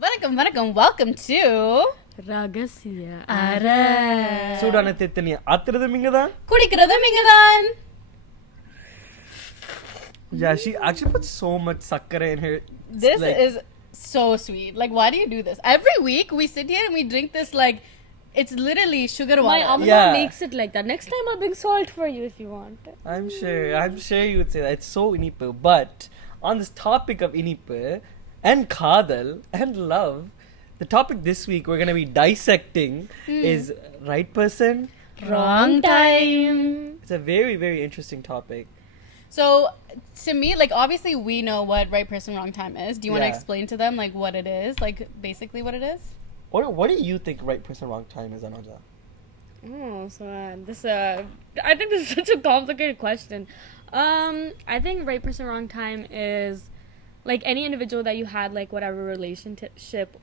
Welcome to Ragasiya Arai. சூடான தேத்தனி ஆத்துறதும் இங்கதான். குடிக்கிறதும் இங்கதான். Yeah, she actually puts so much sakkara in her. This is so sweet. Like, why do you do this? Every week we sit here and we drink this like it's literally sugar water. My amma makes it like that. Next time I'll bring salt for you if you want. I'm sure you would say that. It's so inipu. But on this topic of inipu and kadal and love, the topic this week we're going to be dissecting is right person, Wrong time. It's a very, very interesting topic. So, to me, like, obviously we know what right person, wrong time is. Do you want to explain to them, like, what it is? Like, basically what it is? What do you think right person, wrong time is, Anuja? Oh, so I think this is such a complicated question. I think right person, wrong time is like any individual that you had like whatever relationship,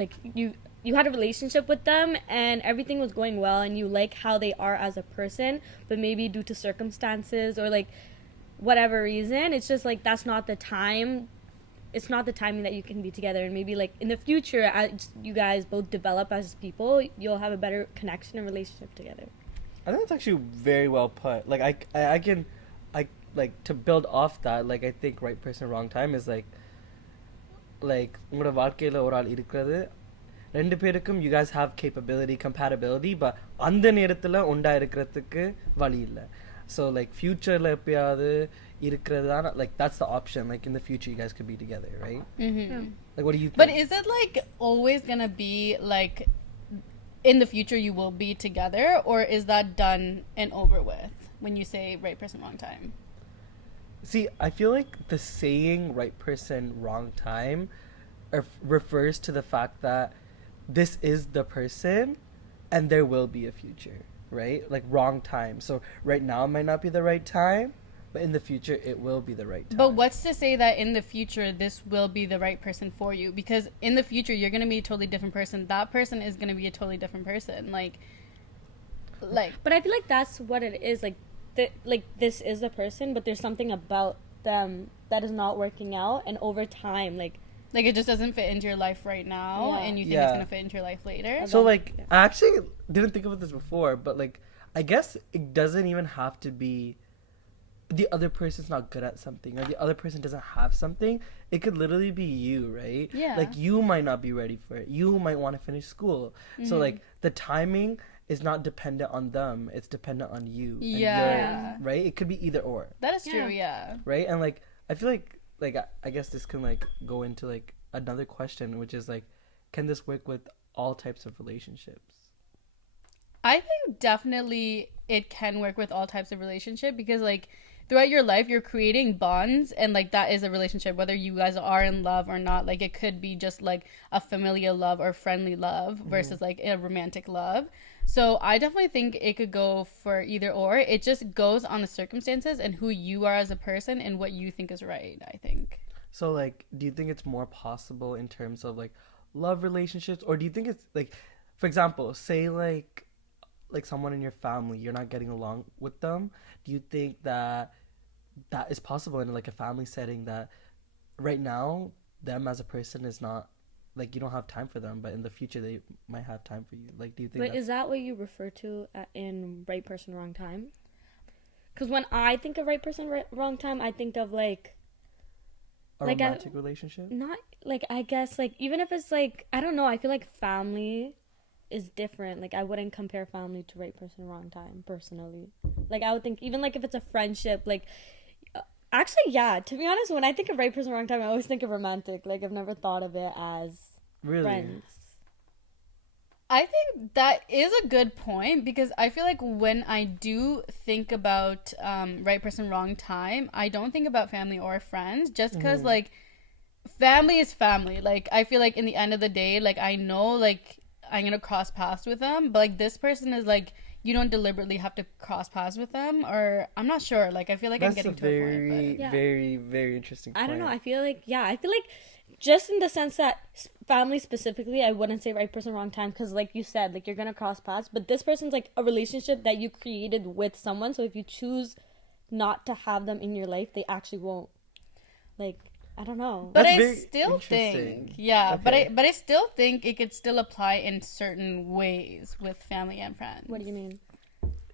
like you had a relationship with them and everything was going well and you like how they are as a person, but maybe due to circumstances or like whatever reason, it's just like that's not the time. It's not the timing that you can be together, and maybe like in the future as you guys both develop as people, you'll have a better connection and relationship together. I think that's actually very well put. Like I can like to build off that, like I think right person, wrong time is like உங்களோட வாழ்க்கையில ஒரு ஆள் இருக்கிறது ரெண்டு பேருக்கும் you guys have capability, compatibility, but அந்த நேரத்துல ஒண்டா இருக்கிறதுக்கு வழி இல்ல. So like futureல எப்பயாவது இருக்கிறதான like that's the option, like in the future you guys could be together, right? Like what do you think? But is it like always gonna be like in the future you will be together, or is that done and over with when you say right person, wrong time? See, I feel like the saying right person, wrong time refers to the fact that this is the person and there will be a future, right? Like wrong time. So right now might not be the right time, but in the future it will be the right time. But what's to say that in the future this will be the right person for you? Because in the future you're going to be a totally different person. That person is going to be a totally different person. Like But I feel like that's what it is. Like this is the person, but there's something about them that is not working out, and over time like it just doesn't fit into your life right now, and you think it's going to fit into your life later. So like I actually didn't think about this before, but like I guess it doesn't even have to be the other person's not good at something or the other person doesn't have something. It could literally be you, right? Yeah. Like you might not be ready for it. You might want to finish school. So like the timing is not dependent on them. It's dependent on you. Yeah. Right? It could be either or. That is true, yeah. Right? And like I feel like I guess this can like go into like another question, which is like, can this work with all types of relationships? I think definitely it can work with all types of relationship, because like throughout your life you're creating bonds, and like that is a relationship whether you guys are in love or not. Like it could be just like a familial love or friendly love versus like a romantic love. So I definitely think it could go for either or. It just goes on the circumstances and who you are as a person and what you think is right, I think. So like do you think it's more possible in terms of like love relationships, or do you think it's like, for example, say like someone in your family, you're not getting along with them, do you think that is possible in like a family setting, that right now them as a person is not like, you don't have time for them, but in the future they might have time for you? Like do you think is that what you refer to in right person, wrong time? Because when I think of right person, wrong time, I think of like a romantic relationship? Not like, I guess like even if it's like, I don't know, I feel like family is different. Like I wouldn't compare family to right person, wrong time personally. Like I would think even like if it's a friendship, like actually yeah, to be honest, when I think of right person, wrong time, I always think of romantic. Like I've never thought of it as friends. I think that is a good point, because I feel like when I do think about right person, wrong time, I don't think about family or friends, just because like family is family. Like I feel like in the end of the day, like I know like I'm gonna cross paths with them, but like this person is like, you don't deliberately have to cross paths with them, or I'm not sure. Like I feel like I'm getting to a point. That's a very, very interesting point. I don't know. I feel like just in the sense that family specifically, I wouldn't say right person, wrong time, because like you said, like you're gonna cross paths, but this person's like a relationship that you created with someone, so if you choose not to have them in your life, they actually won't. Like I don't know. But That's I very still think, interesting. yeah, Okay. but I still think it could still apply in certain ways with family and friends. What do you mean?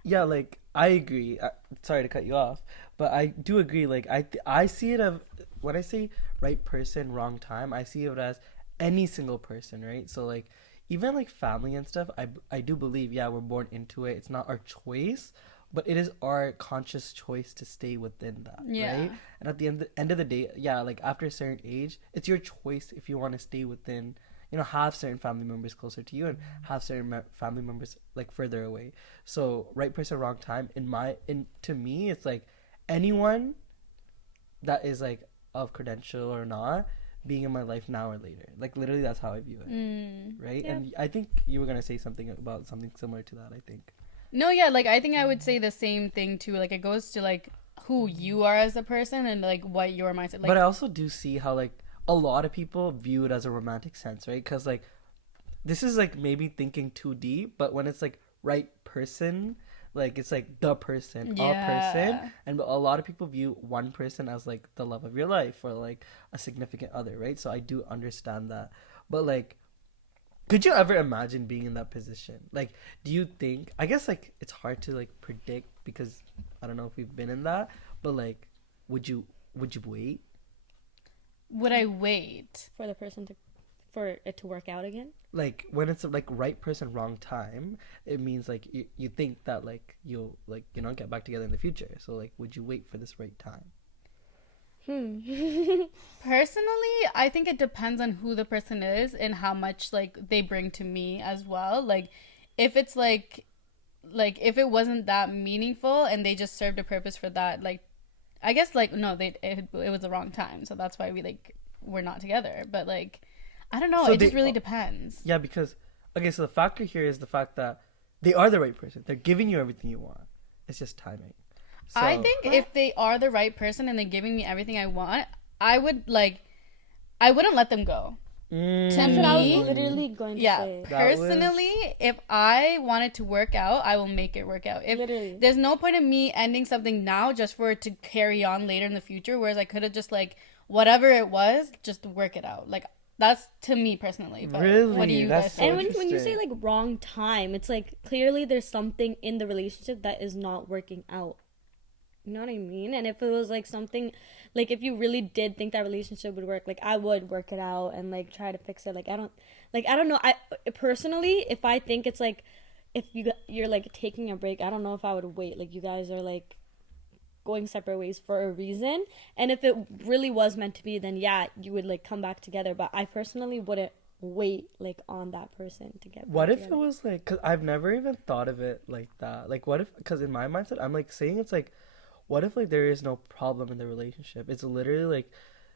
Yeah, like I agree. Sorry to cut you off, but I do agree. Like I see it of when I say right person, wrong time. I see it as any single person, right? So like even like family and stuff. I do believe yeah we're born into it. It's not our choice, but it is our conscious choice to stay within that, Yeah. right? And at the end of the day, yeah, like after a certain age, it's your choice if you want to stay within. You know, have certain family members closer to you and have certain family members like further away. So right person, wrong time. In to me, it's like anyone that is like of credential or not being in my life now or later. Like literally, that's how I view it, right? Yeah. And I think you were gonna say something about something similar to that. I think. No, yeah, like I think I would say the same thing too. Like it goes to like who you are as a person and like what your mindset. Like, But I also do see how like a lot of people view it as a romantic sense, right? Because like this is like maybe thinking too deep, but when it's like right person, like it's like the person, a person, Yeah. and a lot of people view one person as like the love of your life or like a significant other, right? So I do understand that, but like, could you ever imagine being in that position? Like, do you think? I guess like it's hard to like predict because I don't know if we've been in that, but like, would you wait? would I wait? For the person to, for it to work out again? Like when it's like right person wrong time, it means like you think that like you'll like get back together in the future. So like would you wait for this right time? Personally, I think it depends on who the person is and how much like they bring to me as well. Like if it's like if it wasn't that meaningful and they just served a purpose for that, like I guess like no, it was the wrong time, so that's why we're not together. But like I don't know, So it just they- really depends. Yeah, because okay, so the factor here is the fact that they are the right person. They're giving you everything you want. It's just timing. So, I think if they are the right person and they're giving me everything I want, I wouldn't let them go. Mm, That's what I was Me? literally going to Yeah, say. That was- personally, if I want it to work out, I will make it work out. If Literally. there's no point in me ending something now just for it to carry on later in the future, whereas I could have just like whatever it was, just work it out. Like that's to me personally. But Really? what do you That's guys so think? And when you say interesting. like wrong time, it's like clearly there's something in the relationship that is not working out. You know what I mean? And if it was like something, like if you really did think that relationship would work, like I would work it out and like try to fix it. Like I don't know. I personally, if I think it's like, if you're like taking a break, I don't know if I would wait. Like you guys are like going separate ways for a reason. And if it really was meant to be, then yeah, you would like come back together. But I personally wouldn't wait like on that person to get What back if it together. was like? Cause I've never even thought of it like that. Like, what if? Cause in my mindset, I'm like saying it's like, what if like there is no problem in the relationship? It's literally like,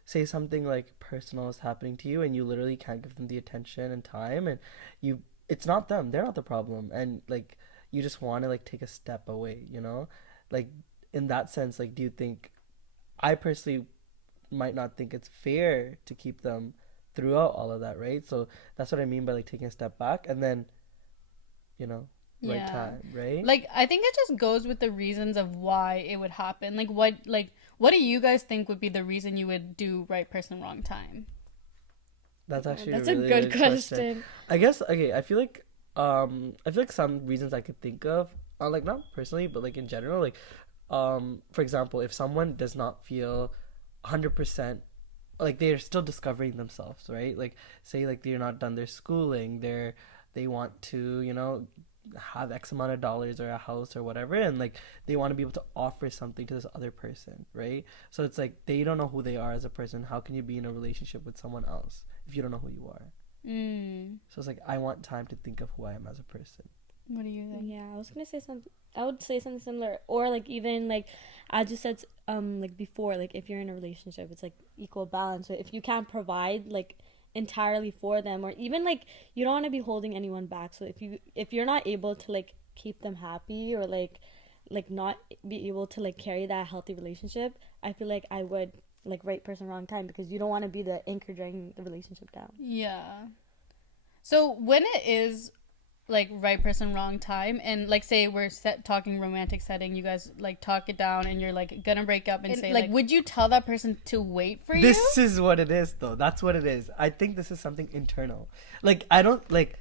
say something like personal is happening to you, and you literally can't give them the attention and time, and you, it's not them. They're not the problem, and like you just want to like take a step away. Like in that sense, like, do you think? I personally might not think it's fair to keep them throughout all of that, right? So that's what I mean by like taking a step back and then, right Yeah. time, right? Like I think it just goes with the reasons of why it would happen. What do you guys think would be the reason you would do right person wrong time? That's actually That's a a really good good question. I guess okay. I feel like some reasons I could think of, like not personally, but like in general, like, for example, if someone does not feel 100%, like they're still discovering themselves, right? Like say like they're not done their schooling, they want to have X amount of dollars or a house or whatever, and like they want to be able to offer something to this other person, right? So it's like they don't know who they are as a person. How can you be in a relationship with someone else if you don't know who you are? So it's like I want time to think of who I am as a person. What do you think? Yeah, I was gonna say something. I would say something similar, or like even like I just said, like before, like if you're in a relationship, it's like equal balance. So if you can't provide like entirely for them, or even like you don't want to be holding anyone back. So if you're not able to like keep them happy, or like not be able to like carry that healthy relationship, I feel like I would like right person wrong time, because you don't want to be the anchor dragging the relationship down. Yeah. So when it is like right person wrong time, and like say we're talking romantic setting, you guys like talk it down and you're like gonna break up and say like would you tell that person to wait for you? This is what it is though. That's what it is. I think this is something internal. Like I don't like,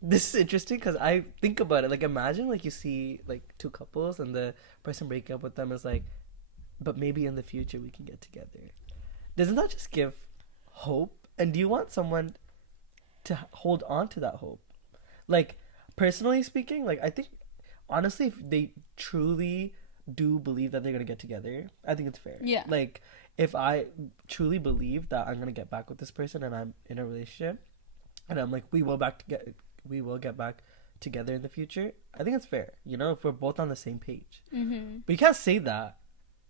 this is interesting because I think about it. Like imagine like you see like two couples and the person breaking up with them is like, but maybe in the future we can get together. Doesn't that just give hope? And do you want someone to hold on to that hope? Like personally speaking, like I think honestly if they truly do believe that they're gonna get together, I think it's fair. Yeah. Like if I truly believe that I'm gonna get back with this person and I'm in a relationship and I'm like we will get back together in the future, I think it's fair, you know, if we're both on the same page. But you can't say that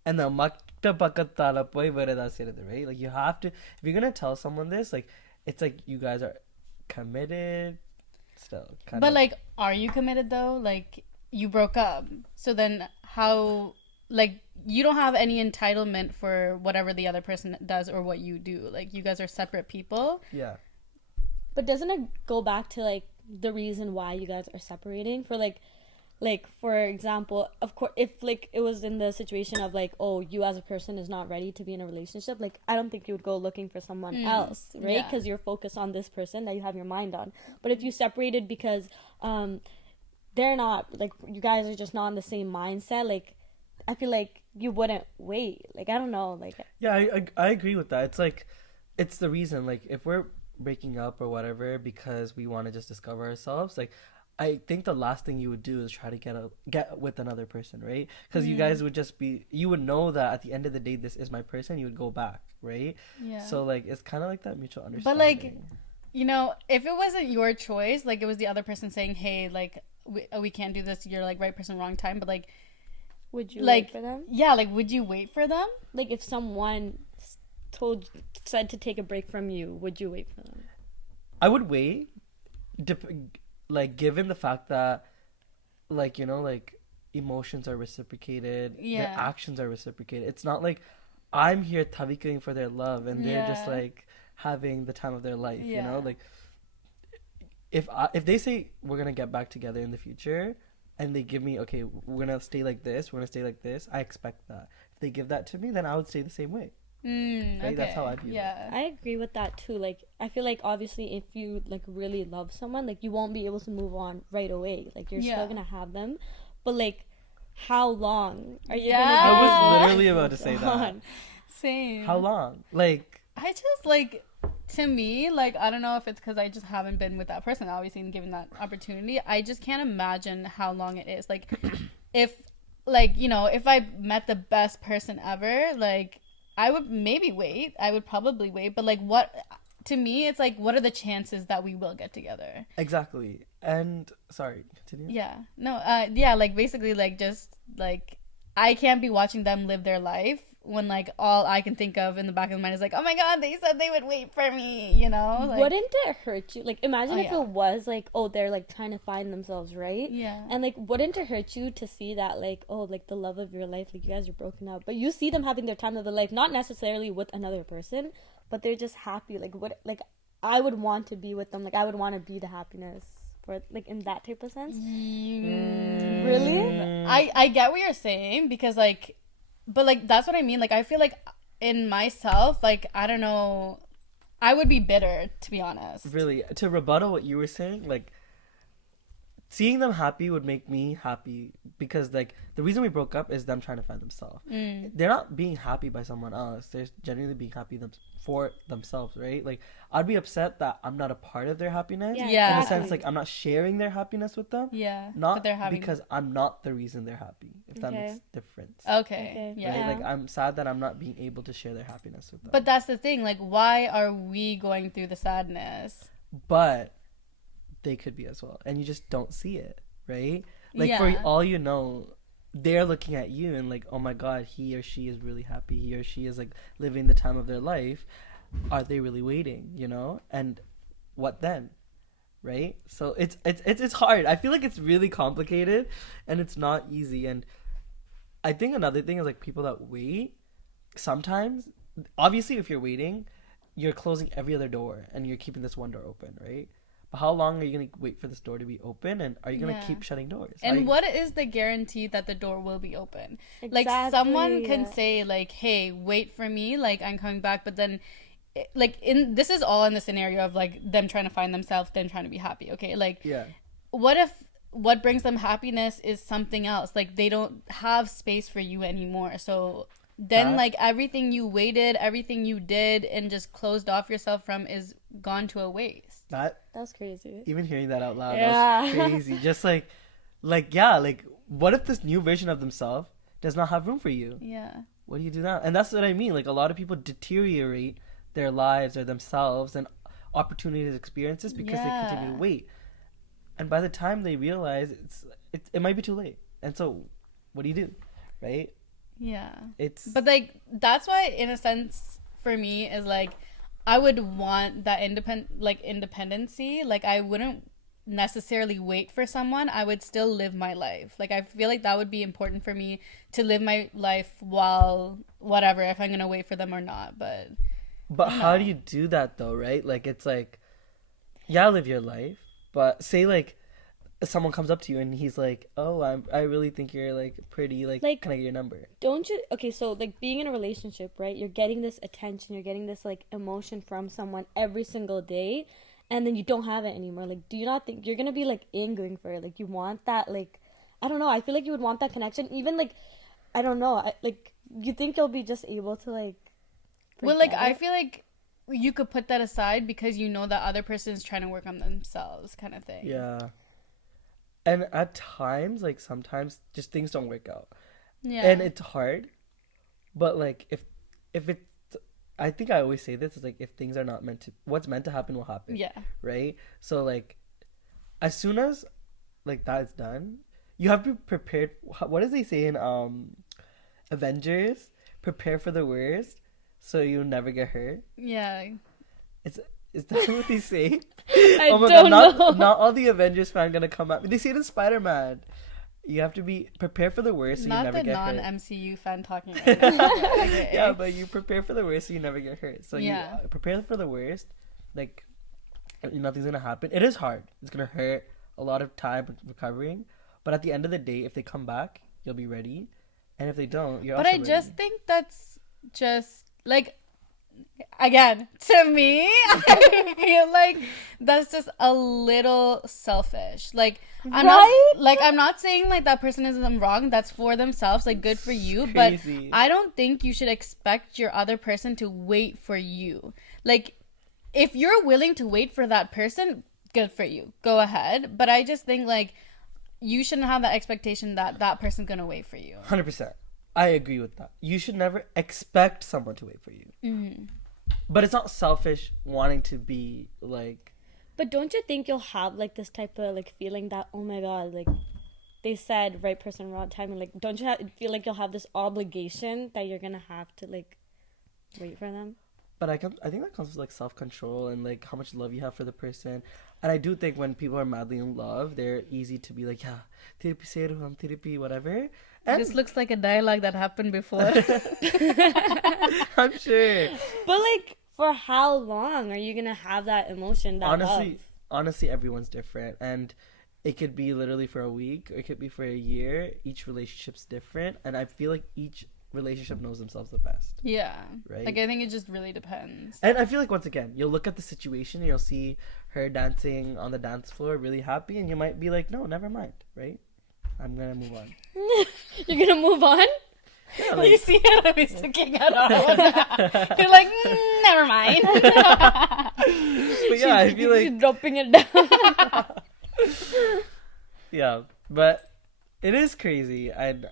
and then makta pakatala poi varada siradu, right? Like you have to, if you're gonna tell someone this, like it's like you guys are committed still kind but of. like are you committed though? Like you broke up, so then how, like you don't have any entitlement for whatever the other person does or what you do. Like you guys are separate people. Yeah. But doesn't it go back to like the reason why you guys are separating? For like for example, of course, if like it was in the situation of like, oh, you as a person is not ready to be in a relationship, like I don't think you would go looking for someone else, right? Because you're focused on this person that you have your mind on. But if you separated because they're not, like you guys are just not in the same mindset, like I feel like you wouldn't wait. Like I don't know, like Yeah, I agree with that. It's like it's the reason, like if we're breaking up or whatever because we want to just discover ourselves, like I think the last thing you would do is try to get with another person, right? Because you guys would just be, you would know that at the end of the day this is my person, you would go back, right? Yeah. So like it's kind of like that mutual understanding. But like, you know, if it wasn't your choice, like it was the other person saying, hey, like we can't do this, you're like right person wrong time, but like would you like wait for them? Yeah, like would you wait for them? Like if someone said to take a break from you, would you wait for them? I would wait, like given the fact that, like, you know, like emotions are reciprocated, their actions are reciprocated. It's not like I'm here tabikaing for their love and they're just like having the time of their life, you know? Like if they say we're gonna get back together in the future and they give me, okay, we're gonna stay like this, I expect that. If they give that to me, then I would stay the same way. Right? Okay. That's how I view it. I agree with that too. Like I feel like obviously if you like really love someone, like you won't be able to move on right away. Like you're still gonna have them, but like how long are you gonna I was literally about to say that. Same. How long? Like I just like, to me, like I don't know if it's because I just haven't been with that person obviously and given that opportunity. I just can't imagine how long it is. Like if, like, you know, if I met the best person ever, like I would maybe wait. I would probably wait. But like what, to me, it's like, what are the chances that we will get together? exactly. And sorry, continue. Yeah. No, yeah, like basically like just like I can't be watching them live their life when like all I can think of in the back of my mind is like, oh my god, they said they would wait for me, you know? Like, wouldn't it hurt you? Like imagine if it was like, oh, they're like trying to find themselves, right? Yeah. And like wouldn't it hurt you to see that like, oh, like the love of your life, like you guys are broken up, but you see them having their time of their life, not necessarily with another person, but they're just happy. Like what, like I would want to be with them. Like I would want to be the happiness for, like, in that type of sense. Really? I get what you're saying because like, but like that's what I mean. Like I feel like in myself, like I don't know, I would be bitter, to be honest. Really, to rebuttal what you were saying, like seeing them happy would make me happy because like the reason we broke up is them trying to find themselves. They're not being happy by someone else. They're genuinely being happy for themselves, right? Like I'd be upset that I'm not a part of their happiness. Yeah. In a sense, like I'm not sharing their happiness with them. Yeah. Not but they're having... because I'm not the reason they're happy. If that makes difference. Okay. Yeah. Right? Like I'm sad that I'm not being able to share their happiness with them. But that's the thing. Like, why are we going through the sadness? But they could be as well, and you just don't see it, right? Like for all you know, they're looking at you and like, oh my god, he or she is really happy, he or she is like living the time of their life. Are they really waiting, you know? And what then, right? So it's hard. I feel like it's really complicated and it's not easy. And I think another thing is like people that wait, sometimes obviously if you're waiting, you're closing every other door and you're keeping this one door open, right? But how long are you going to wait for this door to be open? And are you going to Yeah. keep shutting doors? And what is the guarantee that the door will be open? Like, Exactly, someone can yeah. say, like, hey, wait for me, like, I'm coming back, but then, like, this is all in the scenario of, like, them trying to find themselves, them trying to be happy, okay? Like, Yeah. what if what brings them happiness is something else? Like, they don't have space for you anymore, so then, That- like, everything you waited, everything you did, and just closed off yourself from is gone to a waste. That's crazy. Even hearing that out loud, Yeah. that's crazy. Just like, yeah, like, what if this new version of themselves does not have room for you? Yeah. What do you do now? And that's what I mean. Like, a lot of people deteriorate their lives or themselves and opportunities, experiences because they continue to wait. And by the time they realize it might be too late. And so, what do you do? Right? Yeah. But like, that's why, in a sense, for me, is like, I would want that independency. Like, I wouldn't necessarily wait for someone. I would still live my life. Like, I feel like that would be important for me, to live my life while whatever, if I'm gonna wait for them or not. But how do you do that though, right? Like, it's like, yeah, live your life, but say like someone comes up to you and he's like, oh, I really think you're like pretty, like can I get your number? Don't you, okay, so like being in a relationship, right, you're getting this attention, you're getting this like emotion from someone every single day, and then you don't have it anymore. Like, do you not think you're gonna be like angering for it? Like, you want that, like, I don't know, I feel like you would want that connection, even like, I don't know, like, you think you'll be just able to like well, like, I it? feel like you could put that aside because you know that other person is trying to work on themselves, kind of thing. Yeah. And at times, like, sometimes just things don't work out. Yeah. And it's hard. But like, if it, I think I always say this, is like, if things are not meant to, what's meant to happen will happen. Yeah. Right? So like, as soon as like that is done, you have to be prepared. What does they say in Avengers? Prepare for the worst so you'll never get hurt. Yeah. Is that what they say? I Oh my don't God, know. not all the Avengers fans gonna come at me. They say it in Spider-Man. You have to be prepared for the worst so you Not never the get hurt. non-MCU fan talking right now. Okay. Yeah, but you prepare for the worst so you never get hurt. So Yeah. you prepare for the worst, like nothing's gonna happen. It is hard. It's gonna hurt a lot of time recovering. But at the end of the day, if they come back, you'll be ready. And if they don't, you're But also I ready. just think that's just like, again, to me, I feel like that's just a little selfish. Like, I'm not saying like that person is wrong. That's for themselves. Like, good for you. Crazy. But I don't think you should expect your other person to wait for you. Like, if you're willing to wait for that person, good for you. Go ahead. But I just think like you shouldn't have that expectation that that person's gonna wait for you. 100%. I agree with that. You should never expect someone to wait for you. Mm-hmm. But it's not selfish wanting to be like. But don't you think you'll have like this type of like feeling that, oh my God, like they said right person, wrong time, and like don't you feel like you'll have this obligation that you're gonna have to like wait for them? But I think that comes with like self-control and like how much love you have for the person. And I do think when people are madly in love, they're easy to be like, yeah, therapy serum, therapy, whatever. And This looks like a dialogue that happened before. I'm sure. But like, for how long are you gonna have that emotion? That Honestly, everyone's different, and it could be literally for a week, or it could be for a year. Each relationship's different, and I feel like each relationship knows themselves the best. Yeah. Right? Like, I think it just really depends. And I feel like, once again, you'll look at the situation and you'll see her dancing on the dance floor really happy, and you might be like, no, never mind, right? I'm gonna move on. You're gonna move on? Yeah, You like, see how he's looking at all of that. You're like, never mind. but yeah, I feel She's like, dropping it down. yeah, but it is crazy, and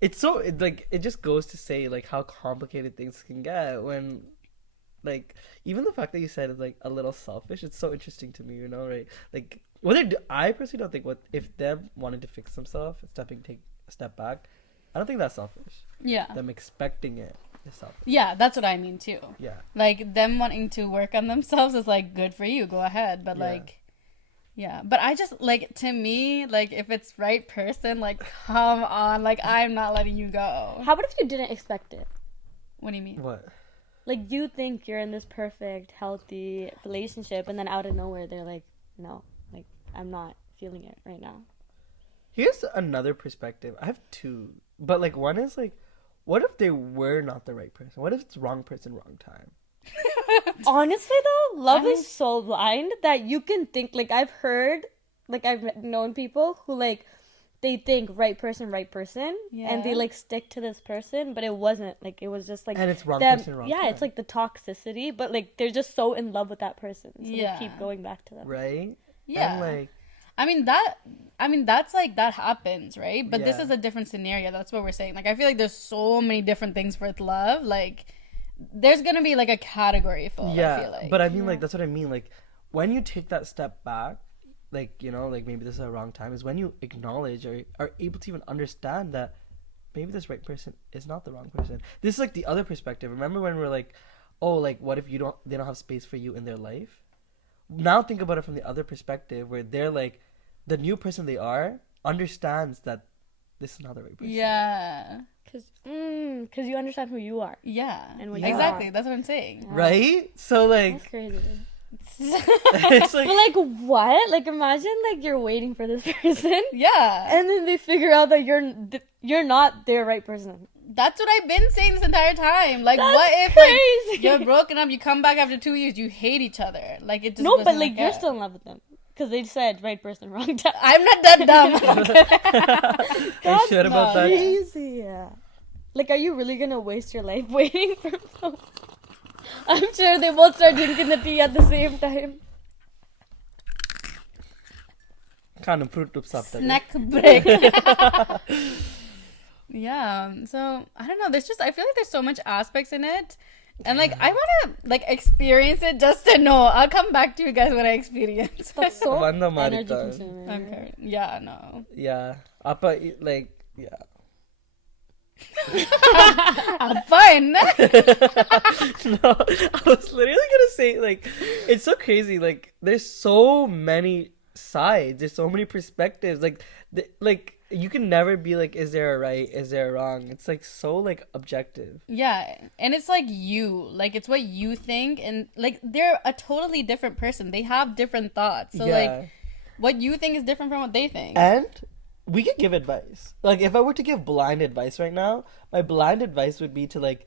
it's so it just goes to say like how complicated things can get when, like, even the fact that you said it's like a little selfish, it's so interesting to me, you know, right? Like, I personally don't think if them wanting to fix themselves, take a step back, I don't think that's selfish. Yeah. Them expecting it is selfish. Yeah, that's what I mean too. Yeah. Like, them wanting to work on themselves is like, good for you, go ahead. But Yeah. like, yeah. But I just, like, to me, like, if it's right person, like, come on. Like, I'm not letting you go. How about if you didn't expect it? What do you mean? What? Like, you think you're in this perfect, healthy relationship, and then out of nowhere, they're like, no, like I'm not feeling it right now. Here's another perspective. I have two, but like one is like, what if they were not the right person? What if it's wrong person, wrong time? Honestly though, love is so blind that you can think, like I've heard, like I've known people who like they think right person, and they like stick to this person, but it wasn't, like it was just like, And it's wrong them, person, wrong yeah time. it's like the toxicity, but like they're just so in love with that person, so Yeah. they keep going back to them. Right? Yeah. And like, I mean that's like that happens, right? But this Yeah. is a different scenario. That's what we're saying. Like I feel like there's so many different things for love. Like there's gonna be like a category full. yeah, I feel like. but I mean, like, that's what I mean. Like, when you take that step back, like, you know, like maybe this is a wrong time, is when you acknowledge or are able to even understand that maybe this right person is not the wrong person. This is like the other perspective. Remember when we're like, oh, like, what if they don't have space for you in their life? Now think about it from the other perspective, where they're like, the new person they are understands that this is not the right person. Yeah. Because you understand who you are. Yeah. And what you exactly. are. That's what I'm saying. Right? So like, That's crazy. it's like, But like what? Like imagine like you're waiting for this person, Yeah. and then they figure out that you're not their right person. That's what I've been saying this entire time. Like, That's what if crazy. like you're broken up, you come back after 2 years, you hate each other? Like it just No, but wasn't like you're that. still in love with them because they said right person, wrong time. I'm not that dumb. are you sure about that? Crazy. Like, are you really gonna waste your life waiting for them? I'm sure they both start drinking the tea at the same time. kind of fruit loops up there. Snack break. Yeah. So I don't know. There's just, I feel like there's so much aspects in it. And like I wanna like experience it just to know. I'll come back to you guys when I experience That's it. so Vanda energy Marita. consuming. Okay. Yeah, no. Yeah. Appa, like, yeah. Fine. No, I was literally gonna say, like, it's so crazy. Like, there's so many sides. There's so many perspectives. Like, like you can never be like, is there a right? Is there a wrong? It's like so like objective. Yeah, and it's like like it's what you think, and like they're a totally different person. They have different thoughts. So like what you think is different from what they think. And we could give advice. Like, if I were to give blind advice right now, my blind advice would be to like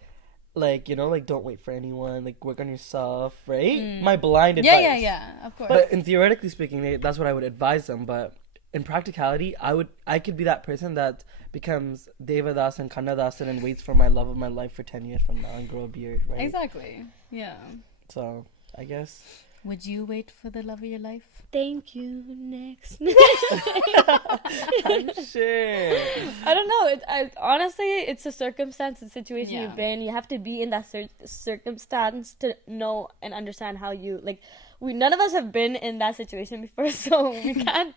you know, like, don't wait for anyone, like work on yourself, right? My blind advice. Yeah, of course. But in theoretically speaking, that's what I would advise them. But in practicality, I could be that person that becomes Devadasan and Kannadasan and waits for my love of my life for 10 years from now and grow a beard, right? Exactly. Yeah. So I guess. Would you wait for the love of your life? Thank you. Next. I'm sure. I don't know. Honestly, it's a circumstance, a situation Yeah. you've been. You have to be in that circumstance to know and understand how you like. None of us have been in that situation before, so we can't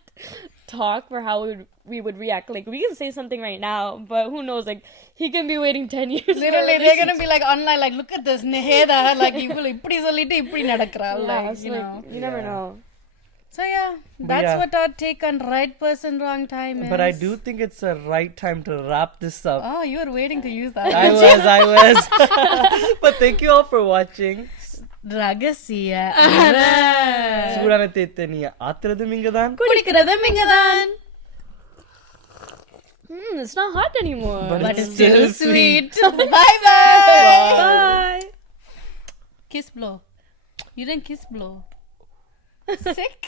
talk for how we would react. Like, we can say something right now, but who knows? Like, he can be waiting 10 years. Literally, they're gonna be like online, like, look at this Niheathaaa, like, இப்படி சொல்லிட்டு இப்படி நடக்கிறா, Yeah, like, so, you like, know. you never Yeah. know. So yeah, that's yeah. what our take on right person, wrong time is. But I do think it's the right time to wrap this up. Oh, you were waiting to use that. I was. But thank you all for watching. Ragasiya Arai. சூடான தேத்தனிய ஆத்துறதும் இங்கதான். குடிக்கிறதும் இங்கதான். It's not hot anymore. But But it's it's still still sweet. sweet. Bye-bye. Bye. Kiss blow. You didn't kiss blow. Sick.